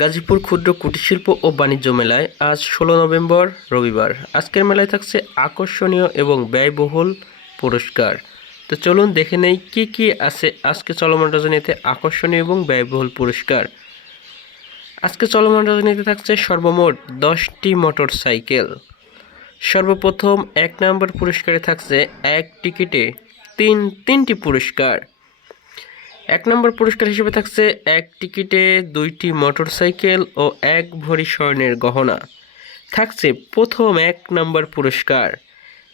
গাজীপুর ক্ষুদ্র কুটিরশিল্প ও বাণিজ্য মেলায় আজ ষোলো নভেম্বর, রবিবার। আজকের মেলায় থাকছে আকর্ষণীয় এবং ব্যয়বহুল পুরস্কার। তো চলুন দেখে নেই কী কী আছে আজকে চলমান রজনীতে আকর্ষণীয় এবং ব্যয়বহুল পুরস্কার। আজকে চলমান রজনীতে থাকছে সর্বমোট দশটি মোটর সাইকেল সর্বপ্রথম এক নম্বর পুরস্কারে থাকছে এক টিকিটে তিন, তিনটি পুরস্কার। এক নম্বর পুরস্কার হিসেবে থাকছে এক টিকিটে দুইটি মোটরসাইকেল ও এক ভরি স্বর্ণের গহনা। থাকছে প্রথম এক নম্বর পুরস্কার।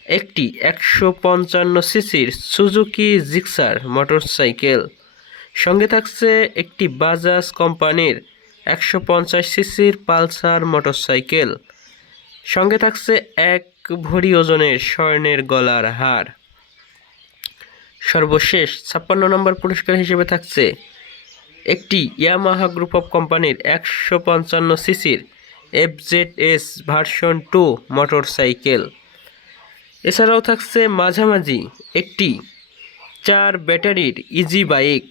একটি একশো পঞ্চান্ন সিসির সুজুকি জিক্সার মোটরসাইকেল। সঙ্গে থাকছে একটি বাজাজ কোম্পানির একশো পঞ্চাশ সিসির পালসার মোটরসাইকেল। সঙ্গে থাকছে এক ভরি ওজনের স্বর্ণের গলার হার। সর্বশেষ ছাপ্পান্ন নম্বর পুরস্কার হিসেবে থাকছে একটি ইয়ামাহা গ্রুপ অফ কোম্পানির একশো পঞ্চান্ন সিসির F Z S version two motorcycle. এছাড়াও থাকছে মাঝামাঝি একটি চার ব্যাটারির ইজি বাইক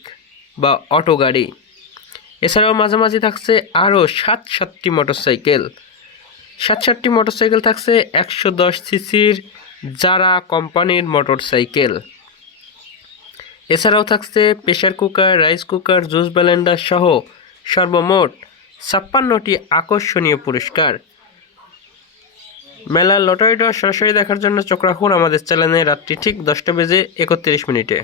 বা অটো গাড়ি। এছাড়াও মাঝামাঝি থাকছে আরও সাত সাতটি মোটরসাইকেল। সাত সাতটি মোটরসাইকেল থাকছে একশো দশ সিসির যারা কোম্পানির মোটরসাইকেল। এছাড়াও থাকছে pressure cooker, rice cooker, juice blender সহ সর্বমোট ছাপ্পান্নটি আকর্ষণীয় পুরস্কার। মেলা লটারিটা সরাসরি দেখার জন্য চোখ রাখুন আমাদের চ্যানেলে, রাত্রি ঠিক দশটা বেজে একত্রিশ মিনিটে।